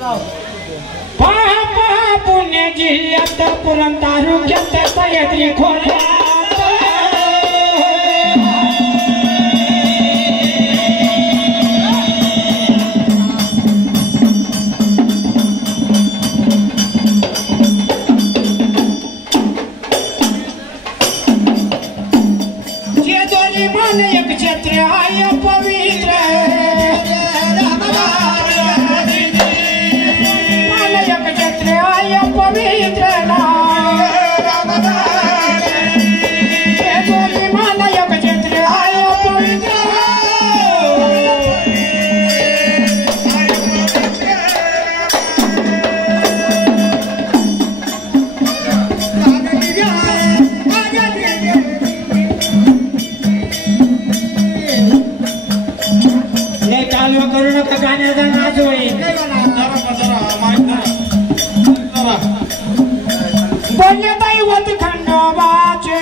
पहा पुणे जिल्ह्यात पुरंदर तालुक्यात सह्याद्री खोऱ्यात जे दोन्ही मान एक छत्र आहे पवित्र पवित्र चालू करू नका गाण्याचा नाच होईल बोलले दैवत खंडोबाचे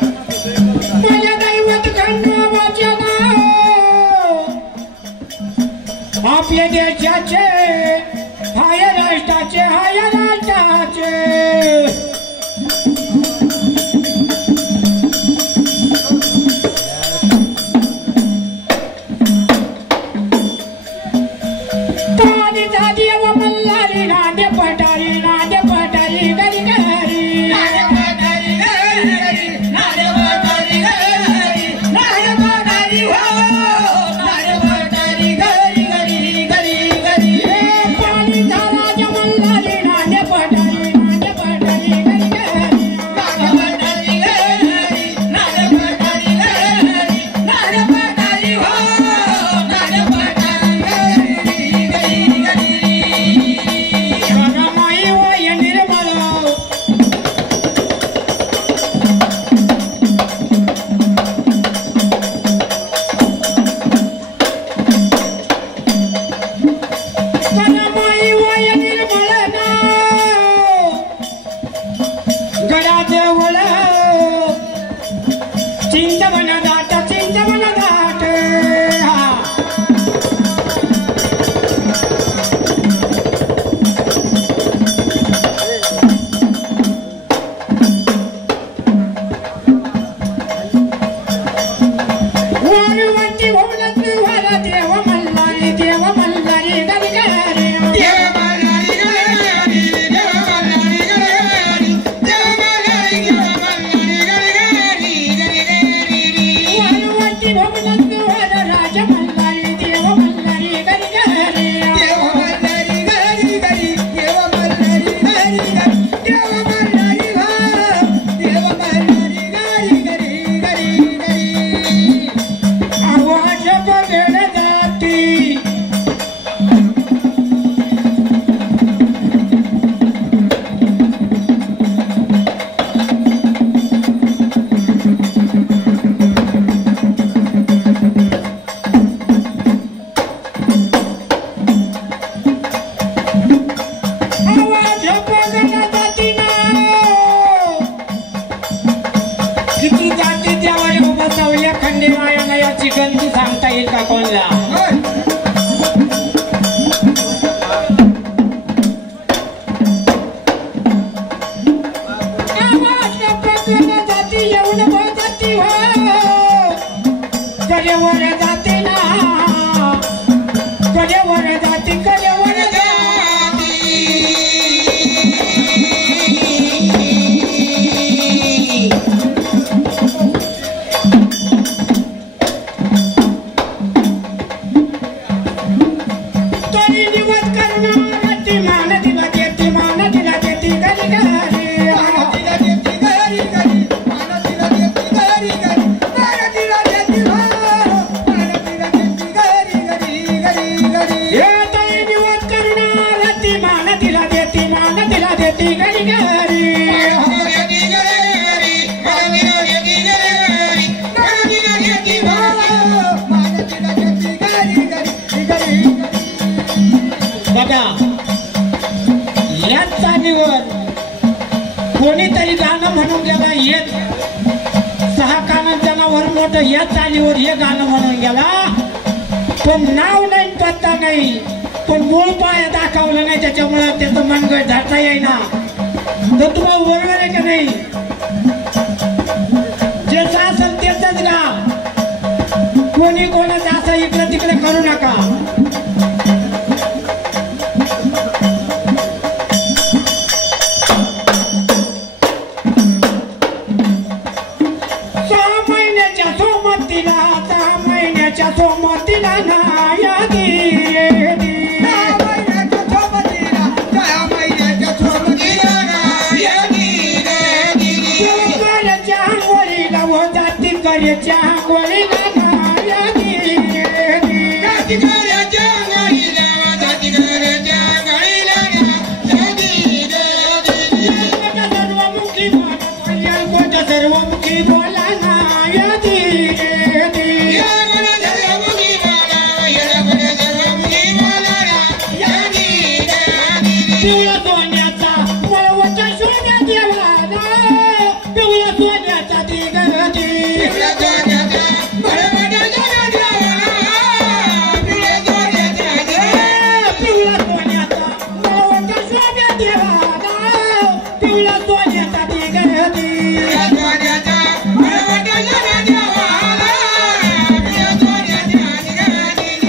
बोलले दैवत खंडोबाचे आपल्या देशाचे हाय राष्ट्राचे किती जाती त्यावर बसवल्या खंडेरायाला याची गंती सांगता येईल का कोणला जाती येऊन जाती कडेवर जाते ना कडेवर जाती कडेवर दादा चालीवर कोणीतरी गाणं म्हणून गेला, येत 6 कानात जनावर मोठं या चालीवर हे गाणं म्हणून गेला, पण नाव नाही पत्ता नाही, पण मूळ पाय दाखवलं नाही, त्याच्यामुळे त्याचं मनगट धरता येईना. तर तुम्हाला बरोबर आहे का नाही? ज्याचं असेल त्याच गा, कोणी कोणाचं असं इकडे तिकडे करू नका. सोमतीला नाया आंघोळीला व जाती करायच्या आंघोळीला नाया सर्वमुखी बोला नाया पिवळ्या सोन्याचा मळवटा सोन्या देवाला, पिवळ्या सोन्याचा ती गरजी, पिवळ्या सोन्याचा मळवटा सोन्या देवाला, पिवळ्या सोन्याचा ती गरजी,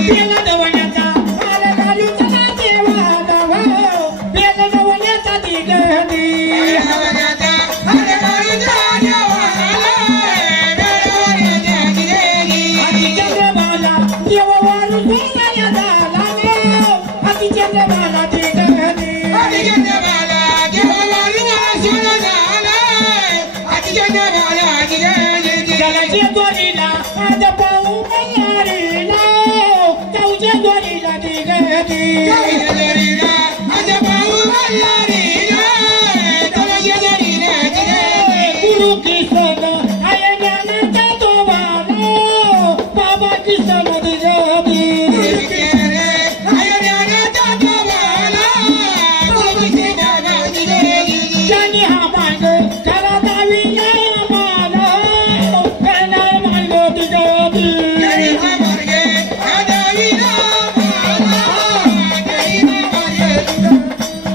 पेला दवण्याचा माल घालू चला देवाला, पेला दवण्याचा ती गरजी, अति चंद्रमाला देव वारू सोनाया झाला, अति चंद्रमाला ती गरजी, गलाच्या दोरीला आज पाहू मल्हारीला, जाऊच्या दोरीला ती गरजी, गुरु किसन आय ज्ञानाचा तो बाला, बाबा किसन ती गरजी, ज्याने हा मार्ग करा दाविला आम्हाला, करणार मार्ग ती गरजी,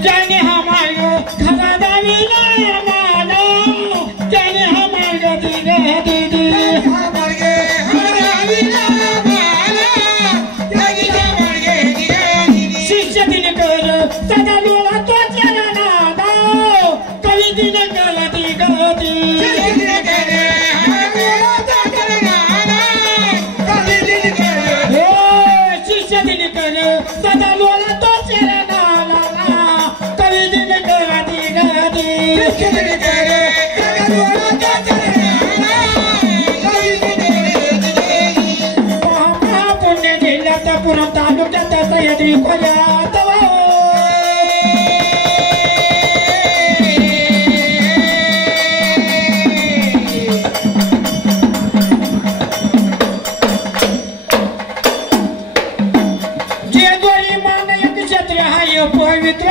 ज्याने हा मार्ग करा दाविला आम्हाला, ज्याने हा मार्ग ती गरजी, शिष्य दिनकर सदा लोळा तो चला नादा, कवी दिनकर ती गरजी, हो शिष्य दिनकर सदा लोळा तो चला नादा, कवी दिनकर ती गरजी, महापुण्य जिल्ह्यात पुणे तालुक्यात सह्याद्री खोऱ्यात जे दोरी मान एक क्षत्रिय हाय पवित्र,